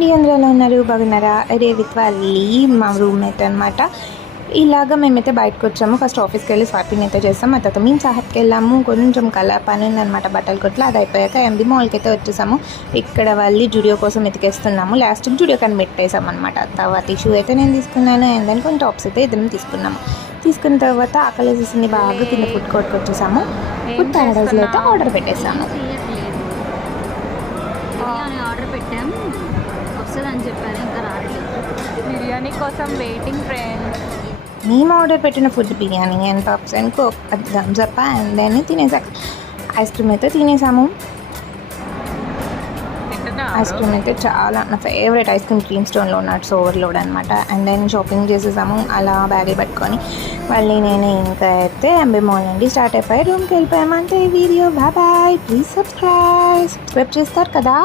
అండి, అందరూ ఎలా ఉన్నారు? బాగున్నారా? అదే విత్ వాళ్ళీ మా రూమ్మేట్ అనమాట. ఇలాగ మేమైతే బయటకు వచ్చాము. ఫస్ట్ ఆఫీస్కి వెళ్ళి స్వాపింగ్ అయితే చేస్తాము. ఆ తర్వాత మేము సాహెబ్కి వెళ్ళాము. కొంచెం పని ఉందనమాట బట్టల కొట్లో. అది అయిపోయాక ఎంబీ మాల్కి అయితే వచ్చేసాము. ఇక్కడ వాళ్ళీ జుడియో కోసం ఎతికేస్తున్నాము. లాస్ట్కి జుడియో కానీ పెట్టేసాం అనమాట. తర్వాత ఈ షూ అయితే నేను తీసుకున్నాను. అండ్ దెన్ కొన్ని టాప్స్ అయితే ఇద్దరం తీసుకున్నాము. తీసుకున్న తర్వాత ఆకలి వేసేసింది బాగా. కింద ఫుడ్ కోర్ట్కి వచ్చేసాము. ఫుడ్ ప్యారడైజ్లో అయితే ఆర్డర్ పెట్టేసాము. ఆర్డర్ పెట్టాం, వస్తుందని చెప్పారు, ఇంకా రావట్లేదు. బిర్యానీ కోసం వెయిటింగ్ ఫ్రెండ్స్. మేము ఆర్డర్ పెట్టిన food biryani and puffs and coke, Thums Up and then తినేసాక ఐస్ క్రీమ్ అయితే తినేసాము. ఐస్ క్రీమ్ అయితే చాలా నా ఫేవరెట్ ఐస్ క్రీమ్, క్రీమ్ స్టోన్లో నట్స్ ఓవర్లోడ్ అనమాట. అండ్ దెన్ షాపింగ్ చేసేసాము అలా బ్యాగులు పట్టుకొని. మళ్ళీ నేను ఇంకా అయితే ఎంబీ మాల్ నుండి స్టార్ట్ అయిపోయి రూమ్కి వెళ్ళిపోయాము. అంటే ఈ వీడియో బాయ్. ప్లీజ్ సబ్స్క్రైబ్ చేస్తారు కదా.